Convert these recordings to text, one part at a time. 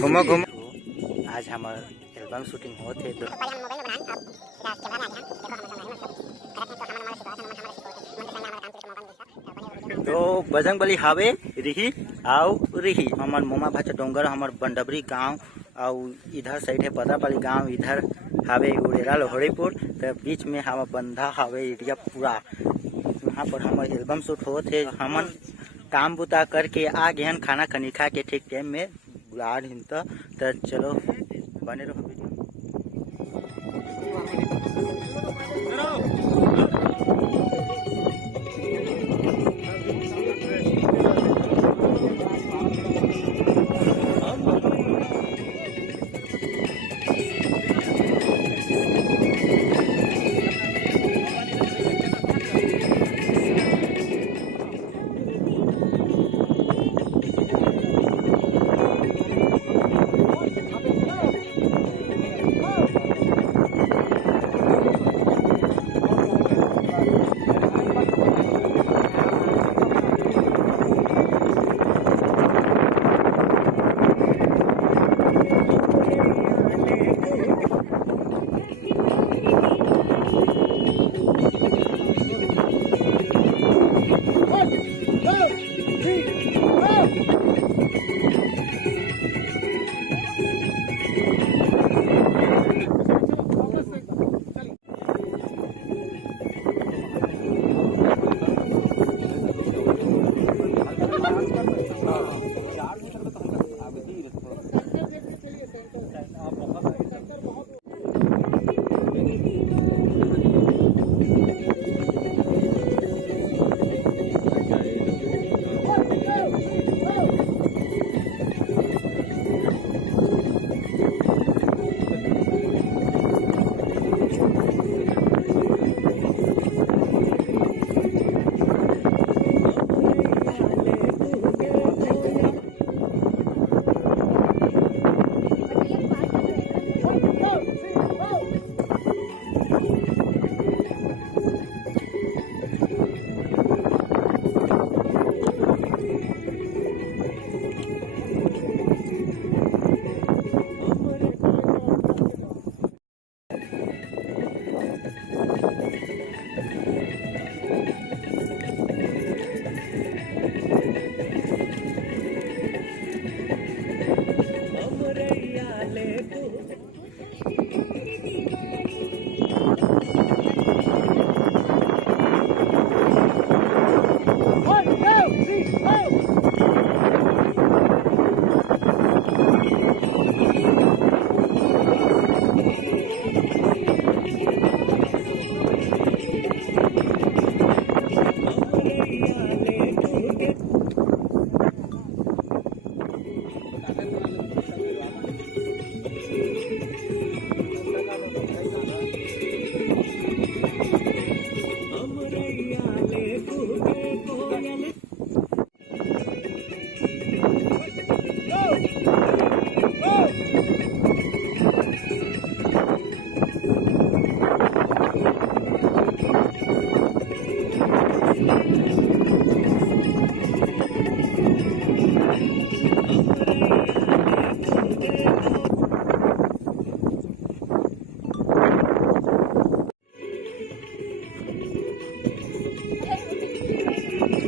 घूमो घूमो। आज हमार एल्बम शूटिंग होते तो बजरंगबली हावे रिही आउ रिही हमार मोमा भाचा डोंगर हमार बंडबरी गांव आउ इधर साइड है पदापाली गांव इधर हावे उड़ेरा लोहड़ीपुर तो बीच में हम बंधा हावे एरिया पूरा वहाँ पर हमार एल्बम शूट होते हमन काम बुता करके आ गए खाना खनी खा के ठीक टाइम में बुला तो चलो बने रहो वीडियो।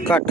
कट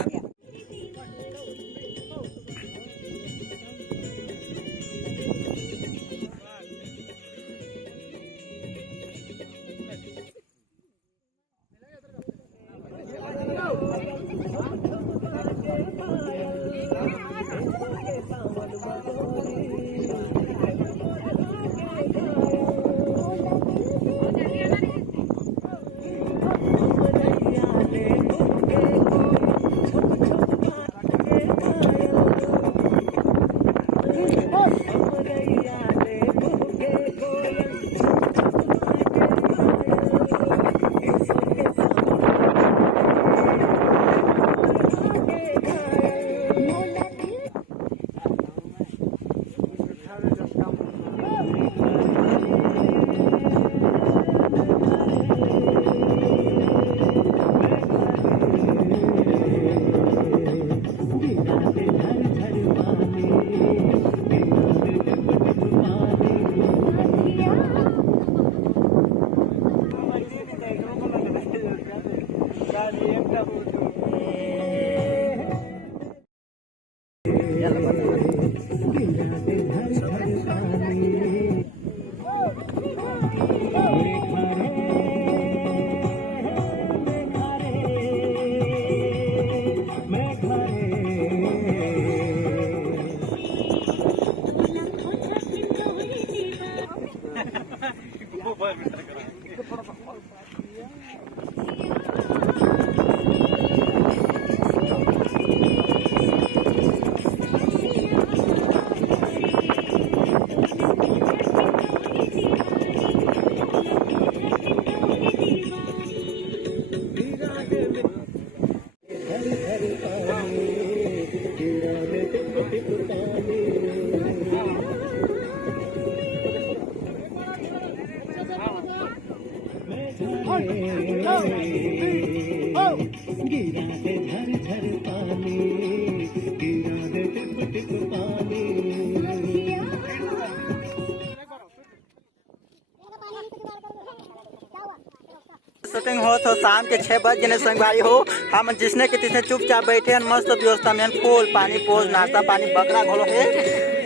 शूटिंग हो तो शाम के 6 बज गए संगवारी हो हम जिसने के तिसने चुपचाप बैठे हैं मस्त व्यवस्था में फूल पानी पोज नाश्ता पानी बकरा घोलो है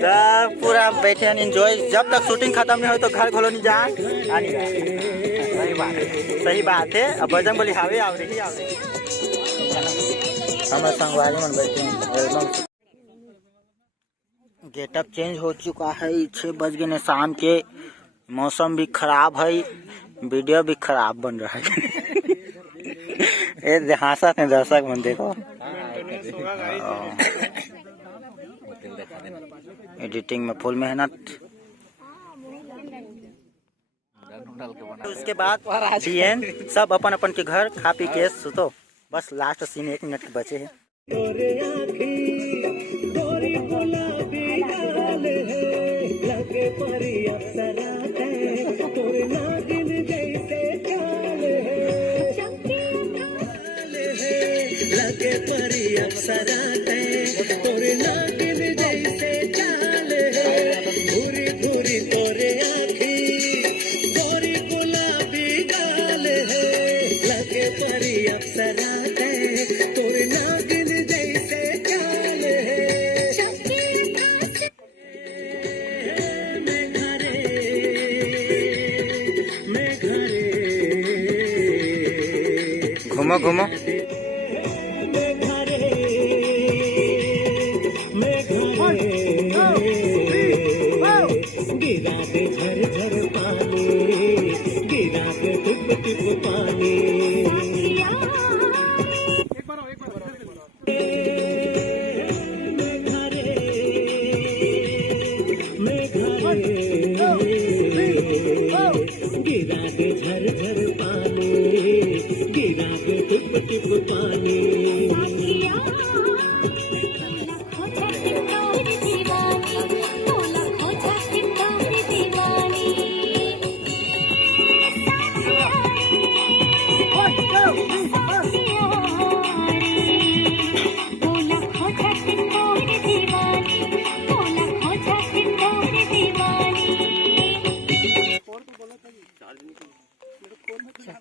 तो पूरा बैठे हैं एंजॉय जब तक शूटिंग खत्म नहीं हो तो घर घोलो नहीं जा सही बात है। अब बजरंगबली हावे आव रही हमारे संगवारी मन बैठे हैं एल्बम गेटअप चेंज हो चुका है 6 बज गए शाम के मौसम भी खराब है वीडियो भी खराब बन रहा है ये हंसा थे दर्शक मन देखो एडिटिंग में फुल मेहनत। उसके बाद सब अपन अपन के घर खा पी के सुतो बस लास्ट सीन 1 मिनट के बचे है। घूमो घूमो गिरा दे झर झर पानी गिरा दे टिप टिप पानी गिरा दे झर झर पानी गिरा दे टिप टिप पानी